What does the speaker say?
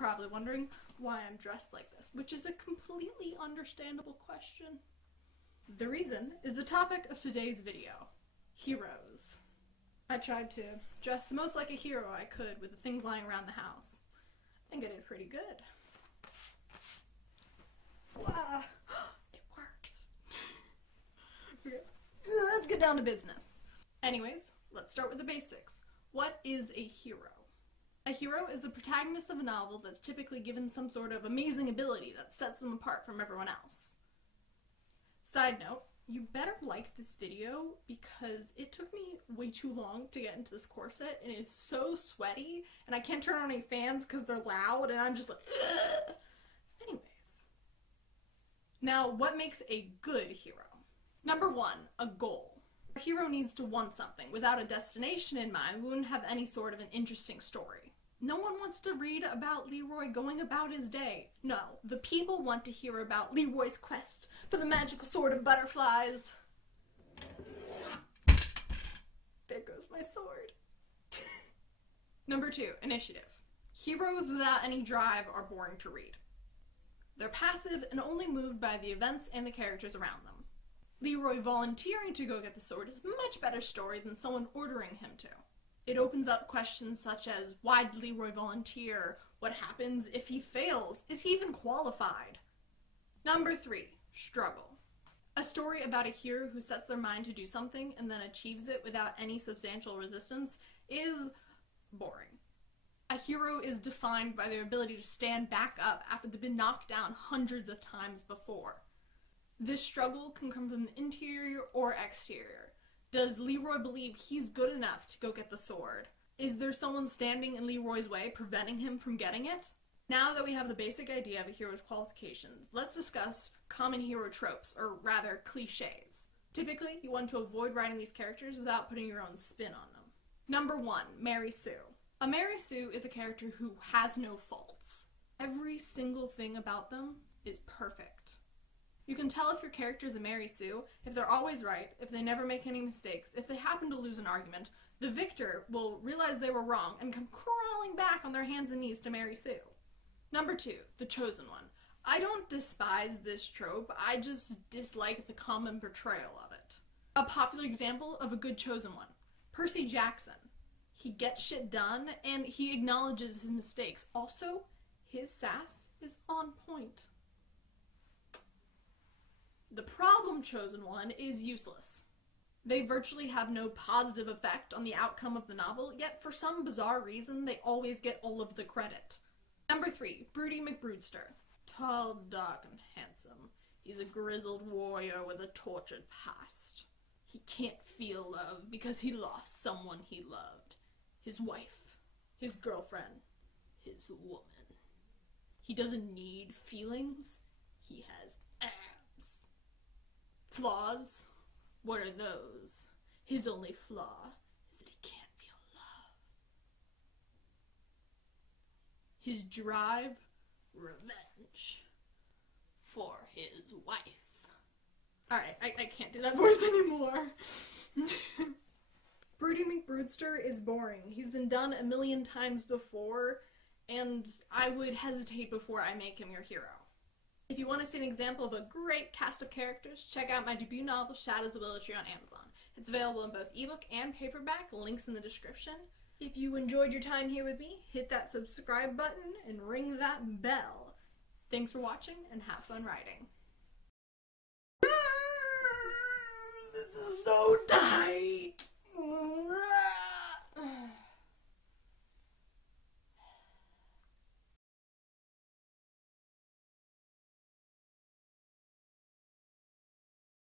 probably wondering why I'm dressed like this, which is a completely understandable question. The reason is the topic of today's video, heroes. I tried to dress the most like a hero I could with the things lying around the house. I think I did pretty good. Wow, it worked. Let's get down to business. Anyways, let's start with the basics. What is a hero? A hero is the protagonist of a novel that's typically given some sort of amazing ability that sets them apart from everyone else. Side note, you better like this video because it took me way too long to get into this corset and it's so sweaty and I can't turn on any fans because they're loud and I'm just like, ugh. Anyways. Now, what makes a good hero? Number one, a goal. A hero needs to want something. Without a destination in mind, we wouldn't have any sort of an interesting story. No one wants to read about Leroy going about his day. No, the people want to hear about Leroy's quest for the magical sword of butterflies. There goes my sword. Number two, initiative. Heroes without any drive are boring to read. They're passive and only moved by the events and the characters around them. Leroy volunteering to go get the sword is a much better story than someone ordering him to. It opens up questions such as, why did Leroy volunteer? What happens if he fails? Is he even qualified? Number three, struggle. A story about a hero who sets their mind to do something and then achieves it without any substantial resistance is boring. A hero is defined by their ability to stand back up after they've been knocked down hundreds of times before. This struggle can come from the interior or exterior. Does Leroy believe he's good enough to go get the sword? Is there someone standing in Leroy's way preventing him from getting it? Now that we have the basic idea of a hero's qualifications, let's discuss common hero tropes, or rather cliches. Typically, you want to avoid writing these characters without putting your own spin on them. Number one, Mary Sue. A Mary Sue is a character who has no faults. Every single thing about them is perfect. You can tell if your character is a Mary Sue if they're always right, if they never make any mistakes, if they happen to lose an argument. The victor will realize they were wrong and come crawling back on their hands and knees to Mary Sue. Number two, the chosen one. I don't despise this trope, I just dislike the common portrayal of it. A popular example of a good chosen one, Percy Jackson. He gets shit done and he acknowledges his mistakes. Also, his sass is on point. The problem chosen one is useless. They virtually have no positive effect on the outcome of the novel, yet for some bizarre reason they always get all of the credit. Number three, Broody McGruder. Tall, dark, and handsome. He's a grizzled warrior with a tortured past. He can't feel love because he lost someone he loved. His wife, his girlfriend, his woman. He doesn't need feelings, he has abs. Flaws? What are those? His only flaw is that he can't feel love. His drive? Revenge. For his wife. Alright, I can't do that voice anymore. Broody McGruder is boring. He's been done a million times before, and I would hesitate before I make him your hero. If you want to see an example of a great cast of characters, check out my debut novel, Shadows of Willow Tree, on Amazon. It's available in both ebook and paperback, links in the description. If you enjoyed your time here with me, hit that subscribe button and ring that bell. Thanks for watching and have fun writing. This is so tight!